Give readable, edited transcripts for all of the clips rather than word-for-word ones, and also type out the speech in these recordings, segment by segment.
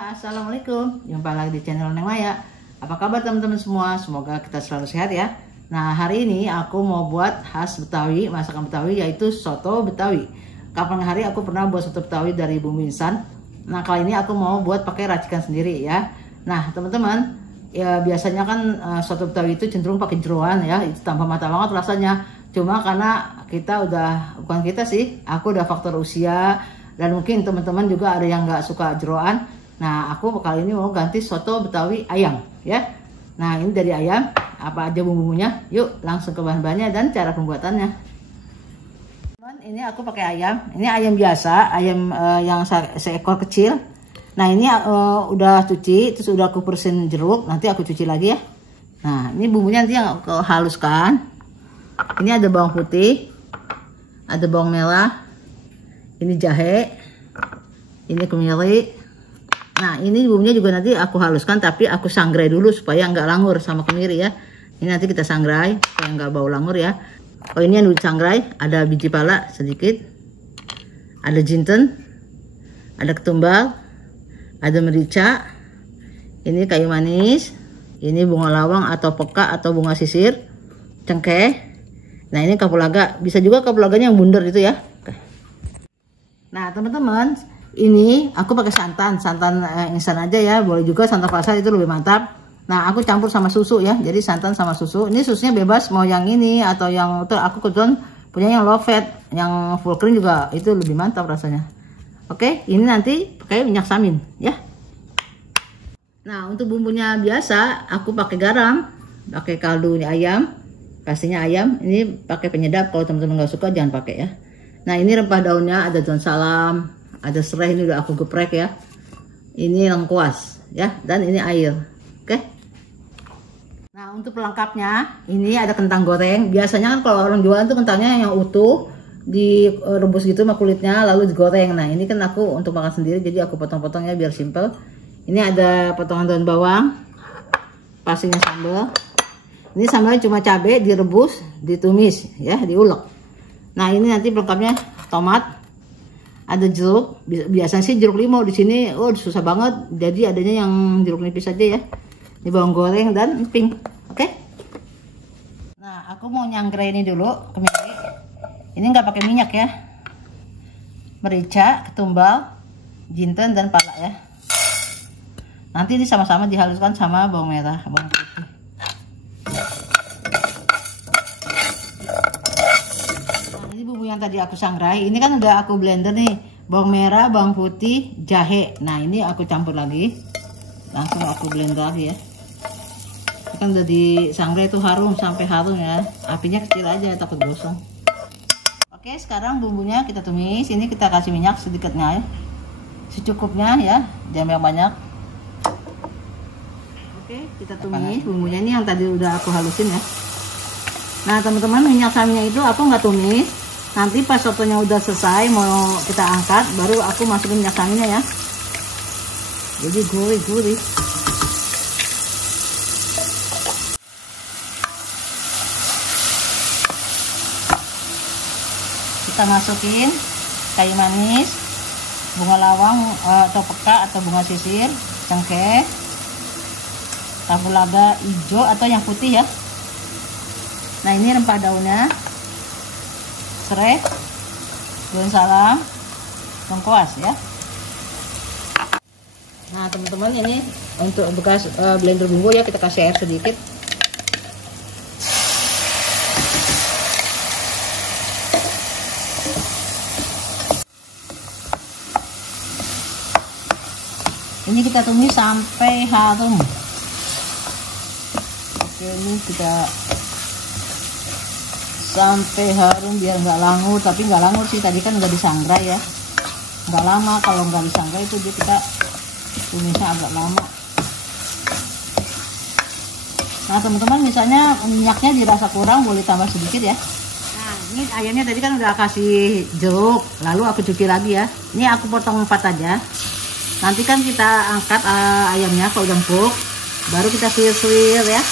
Assalamualaikum, jumpa lagi di channel Neng Maya. Apa kabar teman-teman semua? Semoga kita selalu sehat ya. Nah, hari ini aku mau buat khas Betawi, masakan Betawi, yaitu soto Betawi. Kapan hari aku pernah buat soto Betawi dari bumbu instan. Nah, kali ini aku mau buat pakai racikan sendiri ya. Nah, teman-teman, ya biasanya kan soto Betawi itu cenderung pakai jeroan ya, itu tanpa mata banget rasanya. Cuma karena kita udah, bukan kita sih, aku udah faktor usia, dan mungkin teman-teman juga ada yang nggak suka jeroan. Nah, aku kali ini mau ganti soto Betawi ayam ya. Nah, ini dari ayam, apa aja bumbunya? Yuk langsung ke bahan-bahannya dan cara pembuatannya. Ini aku pakai ayam. Ini ayam biasa, ayam yang seekor kecil. Nah, ini udah cuci, terus udah aku bersihin jeruk. Nanti aku cuci lagi ya. Nah, ini bumbunya nanti yang aku haluskan. Ini ada bawang putih, ada bawang merah, ini jahe, ini kemiri. Nah, ini bumbunya juga nanti aku haluskan, tapi aku sangrai dulu supaya nggak langur sama kemiri ya. Ini nanti kita sangrai supaya nggak bau langur ya. Oh, ini yang udah sangrai, ada biji pala sedikit, ada jinten, ada ketumbar, ada merica, ini kayu manis, ini bunga lawang atau peka atau bunga sisir, cengkeh. Nah, ini kapulaga, bisa juga kapulaganya yang bundar itu ya. Nah, teman-teman, ini aku pakai santan instan aja ya, boleh juga santan pasar, itu lebih mantap. Nah, aku campur sama susu ya, jadi santan sama susu. Ini susunya bebas mau yang ini atau yang itu, aku kebetulan punya yang low fat, yang full cream juga itu lebih mantap rasanya. Oke, ini nanti pakai minyak samin ya. Nah, untuk bumbunya biasa aku pakai garam, pakai kaldu ayam, pastinya ayam. Ini pakai penyedap, kalau teman-teman nggak suka jangan pakai ya. Nah, ini rempah daunnya ada daun salam, ada serai, ini udah aku geprek ya. Ini lengkuas ya, dan ini air. Oke. Nah, untuk pelengkapnya ini ada kentang goreng. Biasanya kan kalau orang jualan tuh kentangnya yang utuh, direbus gitu sama kulitnya lalu digoreng. Nah, ini kan aku untuk makan sendiri, jadi aku potong-potong ya biar simple. Ini ada potongan daun bawang, pastinya sambal. Ini sambalnya cuma cabai direbus, ditumis ya, diulek. Nah, ini nanti pelengkapnya tomat, ada jeruk. Biasanya sih jeruk limau, di sini susah banget, jadi adanya yang jeruk nipis aja ya. Ini bawang goreng dan emping. Oke. Nah, aku mau nyangrai ini dulu kemiri. Ini nggak pakai minyak ya. Merica, ketumbar, jinten dan pala ya. Nanti ini sama-sama dihaluskan sama bawang merah, bawang putih. Yang tadi aku sangrai, ini kan udah aku blender nih, bawang merah, bawang putih, jahe. Nah, ini aku campur lagi, langsung aku blender lagi ya. Ini kan udah disangrai tuh harum, sampai harum ya, apinya kecil aja takut gosong. Oke, sekarang bumbunya kita tumis. Ini kita kasih minyak sedikitnya ya, secukupnya ya, jangan banyak. Oke, kita tumis bumbunya ini yang tadi udah aku halusin ya. Nah, teman-teman, minyak saminnya itu aku nggak tumis. Nanti pas sotonya udah selesai mau kita angkat, baru aku masukin minyak saminnya ya. Jadi gurih-gurih. Kita masukin kayu manis, bunga lawang atau peka atau bunga sisir, cengkeh, kapulaga hijau atau yang putih ya. Nah, ini rempah daunnya, serai, daun salam, lengkuas ya. Nah, teman-teman, ini untuk bekas blender bumbu ya, kita kasih air sedikit. Ini kita tumis sampai harum. Oke, ini kita sampai harum biar nggak langur, tapi nggak langur sih, tadi kan udah disangrai ya, nggak lama. Kalau nggak disangrai itu dia kita tumisnya agak lama. Nah, teman-teman, misalnya minyaknya dirasa kurang boleh tambah sedikit ya. Nah, ini ayamnya tadi kan udah kasih jeruk, lalu aku cuci lagi ya. Ini aku potong 4 aja. Nanti kan kita angkat ayamnya kalau udah empuk, baru kita suir-suir ya.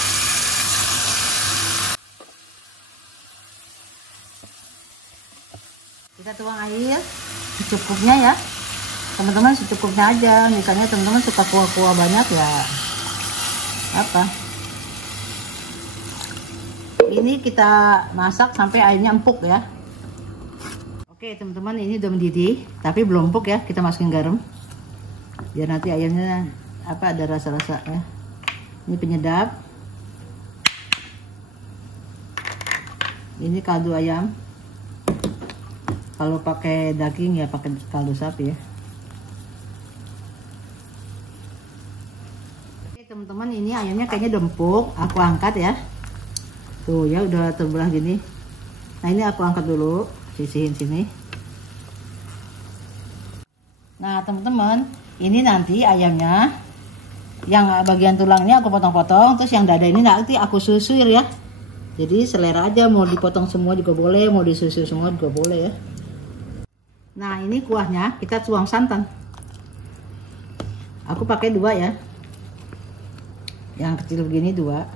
Kita tuang air secukupnya ya. teman-teman secukupnya aja. Misalnya teman-teman suka kuah-kuah banyak ya apa, ini kita masak sampai airnya empuk ya. Oke teman-teman, ini udah mendidih tapi belum empuk ya. Kita masukin garam biar nanti ayamnya apa ada rasa-rasa ya. Ini penyedap, ini kaldu ayam. Kalau pakai daging ya pakai kaldu sapi ya. Oke teman-teman, ini ayamnya kayaknya udah empuk. Aku angkat ya. Tuh ya udah terbelah gini. Nah ini aku angkat dulu, sisihin sini. Nah teman-teman, ini nanti ayamnya yang bagian tulangnya aku potong-potong, terus yang dada ini nanti aku susuir ya. Jadi selera aja, mau dipotong semua juga boleh, mau disusul semua juga boleh ya. Nah ini kuahnya kita tuang santan. Aku pakai 2 ya. Yang kecil begini 2.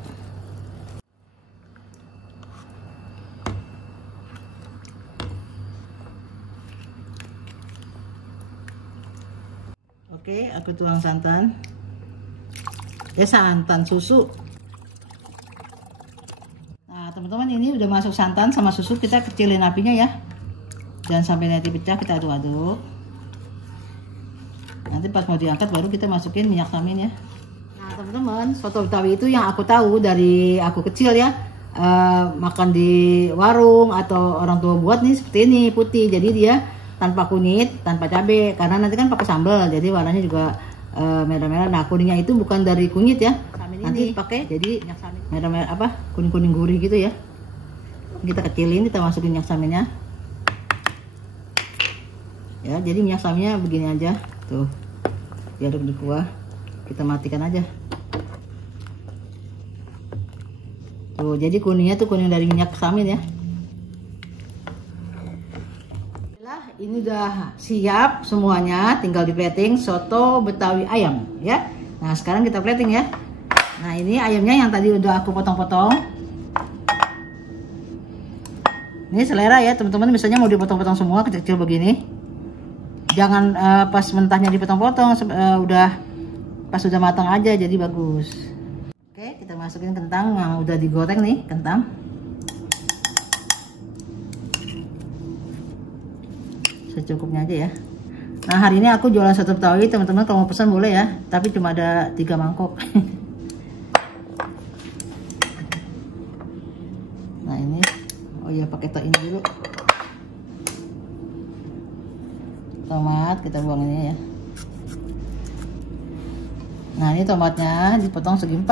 Oke, aku tuang santan. Santan susu. Nah teman-teman, ini udah masuk santan sama susu, kita kecilin apinya ya. Jangan sampai nanti pecah, kita aduk-aduk. Nanti pas mau diangkat baru kita masukin minyak samin ya. Nah teman-teman, soto Betawi itu yang aku tahu dari aku kecil ya, makan di warung atau orang tua buat nih seperti ini, putih. Jadi dia tanpa kunyit, tanpa cabai, karena nanti kan pakai sambal, jadi warnanya juga merah-merah. Nah kuningnya itu bukan dari kunyit ya, nanti pakai jadi minyak samin merah-merah apa kuning-kuning gurih gitu ya. Kita kecilin, kita masukin minyak saminnya ya. Jadi minyak saminnya begini aja tuh, diaduk di kuah, kita matikan aja tuh. Jadi kuningnya tuh kuning dari minyak samin ya. Ini udah siap semuanya, tinggal di plating soto Betawi ayam ya. Nah sekarang kita plating ya. Nah ini ayamnya yang tadi udah aku potong-potong. Ini selera ya teman-teman, misalnya mau dipotong-potong semua kecil-kecil begini. Jangan pas mentahnya dipotong-potong, udah pas udah matang aja, jadi bagus. Oke, kita masukin kentang yang udah digoreng nih, kentang. Secukupnya aja ya. Nah hari ini aku jualan soto Betawi, teman-teman kalau mau pesan boleh ya, tapi cuma ada 3 mangkok. Nah ini, oh iya pakai ini dulu. Tomat kita buang ini ya. Nah ini tomatnya dipotong segi 4.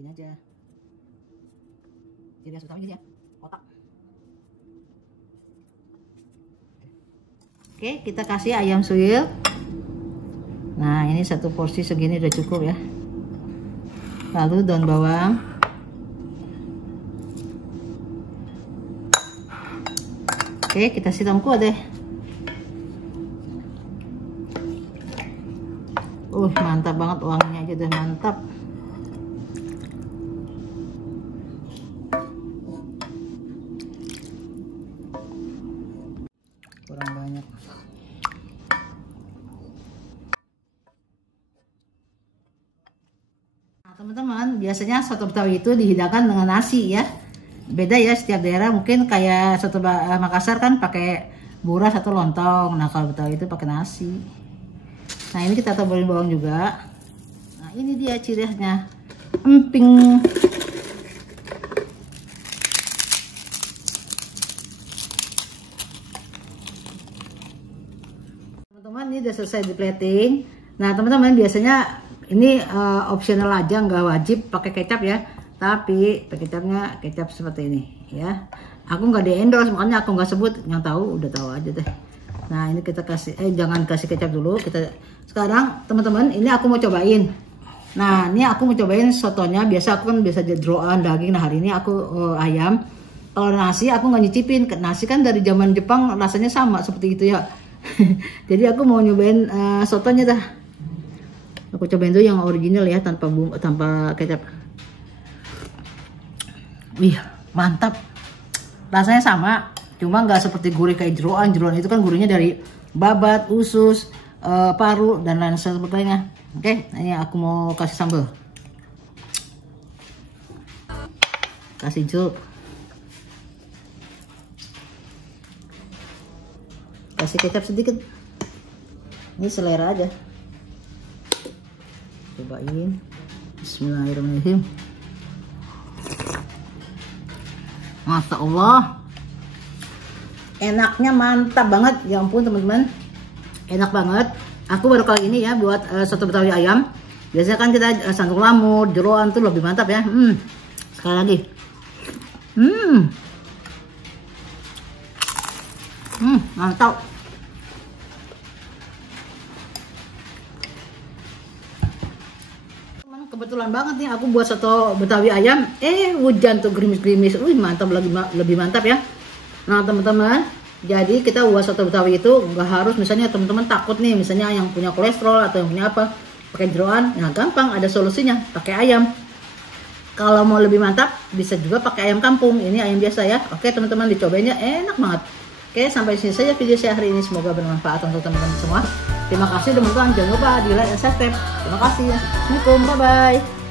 Ini aja. Jadi soto Betawi ya, kotak. Oke, kita kasih ayam suwir. Nah ini 1 porsi segini udah cukup ya. Lalu daun bawang. Oke, kita siram kuah deh. Mantap banget, wanginya aja udah mantap. Kurang banyak. Nah teman-teman, biasanya soto Betawi itu dihidangkan dengan nasi ya. Beda ya setiap daerah, mungkin kayak soto Makassar kan pakai buras atau lontong. Nah kalau Betawi itu pakai nasi. Nah ini kita taburin bawang juga. Nah ini dia ciri khasnya, emping. Teman-teman ini udah selesai di plating. Nah teman-teman, biasanya ini optional aja, nggak wajib pakai kecap ya. Tapi kecapnya kecap seperti ini ya. Aku nggak di endorse, makanya aku nggak sebut. Yang tahu udah tahu aja deh. Nah ini kita kasih, jangan kasih kecap dulu. Kita sekarang teman-teman, ini aku mau cobain. Nah ini aku mau cobain sotonya. Biasa aku kan biasa jeroan daging. Nah hari ini aku ayam. Kalau nasi aku nggak nyicipin. Nasi kan dari zaman Jepang rasanya sama seperti itu ya. Jadi aku mau nyobain sotonya dah. Aku cobain dulu yang original ya, tanpa kecap. Wih mantap, rasanya sama Cuma nggak seperti gurih kayak jeroan. Jeroan itu kan gurihnya dari babat, usus, paru, dan lain sebagainya. Oke, ini aku mau kasih sambal. Kasih jeruk. Kasih kecap sedikit. Ini selera aja. Cobain. Bismillahirrahmanirrahim. Masya Allah, enaknya mantap banget. Ya ampun teman-teman, enak banget. Aku baru kali ini ya buat soto Betawi ayam. Biasanya kan kita sangkung lamur, jeroan tuh lebih mantap ya. Sekali lagi. Mantap. Kebetulan banget nih aku buat soto Betawi ayam. Hujan tuh gerimis-gerimis. Mantap, lebih mantap ya. Nah teman-teman, jadi kita buat soto Betawi itu nggak harus misalnya teman-teman takut nih, misalnya yang punya kolesterol atau yang punya apa, pakai jeroan. Nah gampang, ada solusinya, pakai ayam. Kalau mau lebih mantap bisa juga pakai ayam kampung. Ini ayam biasa ya. Oke teman-teman, dicobainnya enak banget. Oke, sampai sini saja video saya hari ini. Semoga bermanfaat untuk teman-teman semua. Terima kasih teman-teman, jangan lupa di like dan subscribe. Terima kasih. Assalamualaikum, bye-bye.